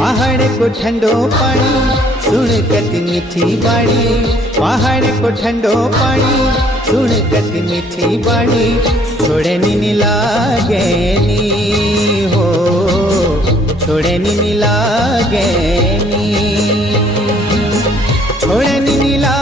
पहाड़ को ठंडो पानी सुन कति मीठी बाणी, पहाड़ को ठंडो पानी सुन कति मीठी बाणी, छोड़े नी लागे नी हो, छोड़े नी लागे नी, छोड़े नी लागे